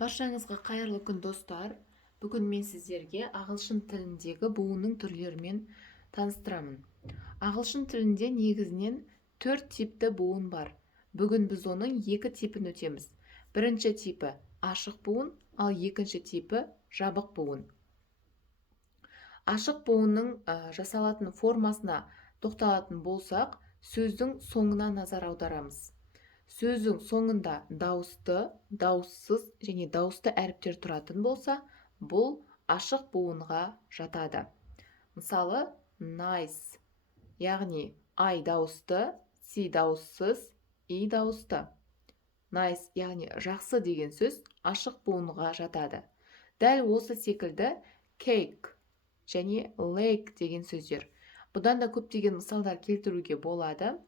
Баршаңызға қайырлы күн достар. Бүгін мен сіздерге ағылшын тіліндегі буынның түрлерімен таныстырамын. Ағылшын тілінде негізінен 4 типті буын бар. Бүгін біз оның 2 типін өтеміз. Бірінші типі ашық буын, ал екінші типі жабық буын. Ашық буынның жасалатын формасына тоқталатын болсақ, сөздің соңына назар аударамыз. Сөздің соңында дауысты, дауыссыз және дауысты әріптер тұратын болса, бұл ашық буынға жатады. Мысалы, nice, яғни I дауысты, C дауыссыз, I дауысты. Nice, яғни жақсы деген сөз ашық буынға жатады. Дәл осы секілді cake және lake деген сөздер. Бұдан да көптеген мысалдар келтіруге болады.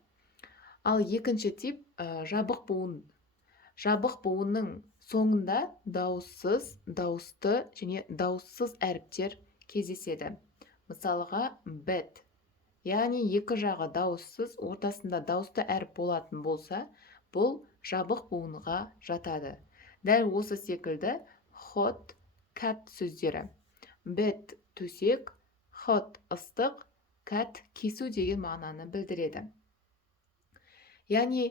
Ал екінші тип жабық буын. Жабық буынның соңында дауыссыз, дауысты және дауыссыз әріптер кездеседі. Мысалға bed, яғни екі жағы дауыссыз, ортасында дауысты әріп болатын болса, бұл жабық буынға жатады. Дәл осы секілді hot, cat сөздері. Bed төсек, hot ыстық, cat кесу деген мағынаны білдіреді. Яғни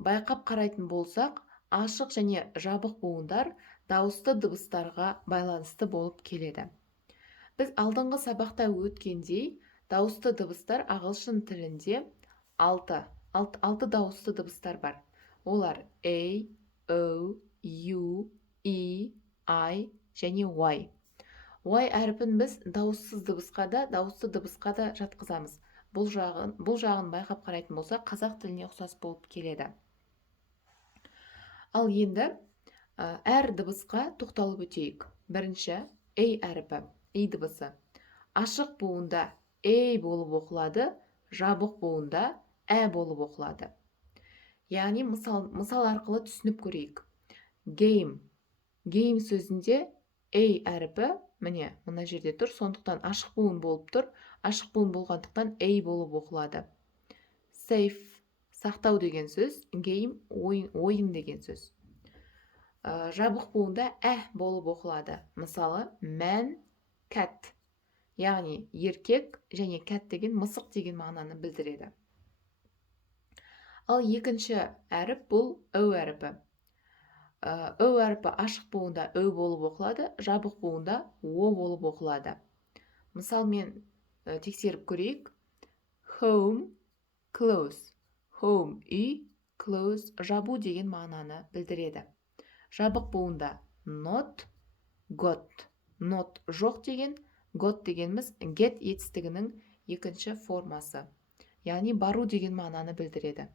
байқап қарайтын болсақ, ашық және жабық буындар дауысты дыбыстарға байланысты болып келеді. Біз алдыңғы сабақта өткендей, дауысты дыбыстар ағылшын тілінде 6 дауысты дыбыстар бар. Олар A, O, U, E, I және Y. Y әріпін біз дауыссыз дыбысқа да, дауысты дыбысқа да жатқызамыз. Бұл жағын байқап қарайтын болса, қазақ тіліне ұқсас болып келеді. Ал енді әр дыбысқа тоқталып өтейік. Бірінші A әріпі, I дыбысы. Ашық буында A болып оқылады, жабық буында Ә болып оқылады. Яғни мысал арқылы түсініп көрейік. Game сөзінде A әріпі міне мына жерде тұр, сондықтан ашық буын болып тұр. Ашық буын болғандықтан A болып оқылады. Safe, сақтау деген сөз, game, ойын деген сөз. Жабық буында Ә болып оқылады. Мысалы, man, cat, яғни еркек және cat деген мысық деген мағынаны білдіреді. Ал екінші әріп бұл О әріпі. О әріпі ашық буында О болып оқылады, жабық буында О болып оқылады. Мысалмен тексеріп көрейік. Home, close. Home, үй, close, жабу деген мағынаны білдіреді. Жабық буында not, got. Not жоқ деген, got дегеніміз get етістігінің екінші формасы. Яғни бару деген мағынаны білдіреді.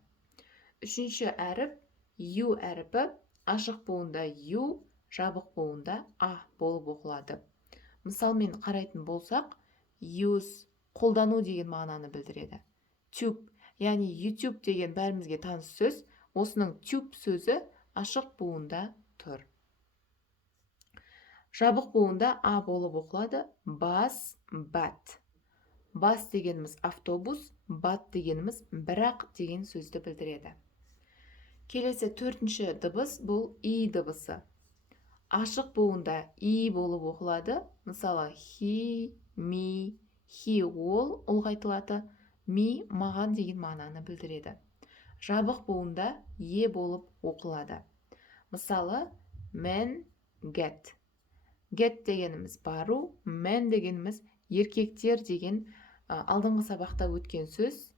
Үшінші әріп U әріпі. Ашық буында U, жабық буында A болып оқылады. Мысалмен қарайтын болсақ, use, қолдану деген мағынаны білдіреді. Tube, яғни YouTube деген бәрімізге таныс сөз, осының tube сөзі ашық буында тұр. Жабық буында A болып оқылады. Bus, bat. Bus дегеніміз автобус, bat дегеніміз бірақ деген сөзді білдіреді. Келесі төртінші дыбыс бұл I дыбысы. Ашық буында I болып оқылады. Мысалы, he, me, he ол ұлғайтылады, me маған деген мағынаны білдіреді. Жабық буында E болып оқылады. Мысалы, man, get. Get дегеніміз бару, man дегеніміз еркектер деген алдыңғы сабақта өткен сөз.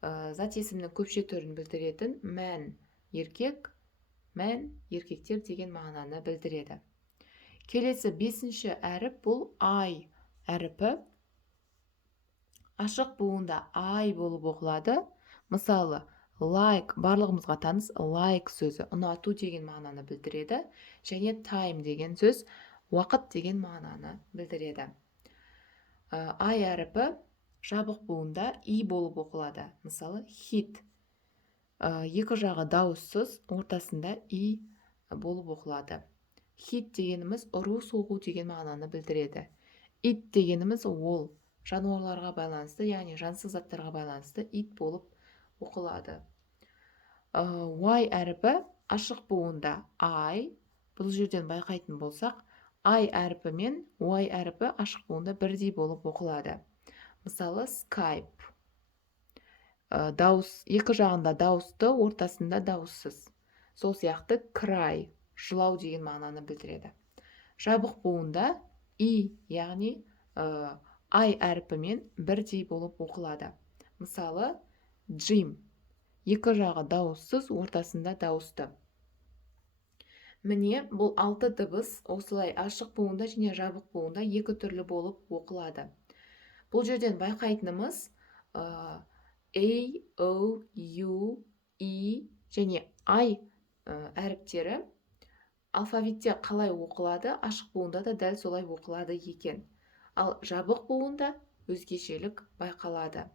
Зат есімнің көпше түрін білдіретін man еркек, man еркектер деген мағынаны білдіреді. Келесі бесінші әріп бұл I әріпі. Ашық буында I болып оқылады. Мысалы, like, барлығымызға таныс like сөзі ұнату деген мағынаны білдіреді. Және time деген сөз уақыт деген мағынаны білдіреді. I әріпі жабық буында I болып оқылады. Мысалы, hit. Екі жағы дауыссыз, ортасында I болып оқылады. Hit дегеніміз ұру, соғу деген мағынаны білдіреді. It дегеніміз ол жануарларға байланысты, яғни жансыз заттарға байланысты it болып оқылады. Y әріпі ашық буында I, Бұл жерден байқайтын болсақ, I әріпі мен Y әріпі ашық буында бірдей болып оқылады. Мысалы, Skype. Дауыс, екі жағында дауысты, ортасында дауыссыз. Сол сияқты cry, жылау деген мағынаны білдіреді. Жабық буында I, яғни I әріпімен бірдей болып оқылады. Мысалы, gym. Екі жағы дауыссыз, ортасында дауысты. Міне, бұл 6 дыбыс осылай ашық буында және жабық буында екі түрлі болып оқылады. Бұл жерден байқайтынымыз A, O, U, E және I әріптері алфавитте қалай оқылады, ашық буында да дәл солай оқылады екен. Ал жабық буында өзгешелік байқалады.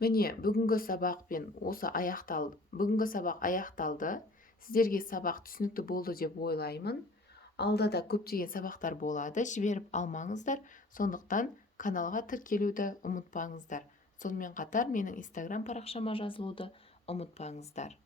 Міне, бүгінгі сабақ аяқталды. Сіздерге сабақ түсінікті болды деп ойлаймын. Алда да көптеген сабақтар болады, жіберіп алмаңыздар. Сондықтан каналға тіркелуді ұмытпаңыздар. Сонымен қатар менің Instagram парақшама жазылуды ұмытпаңыздар.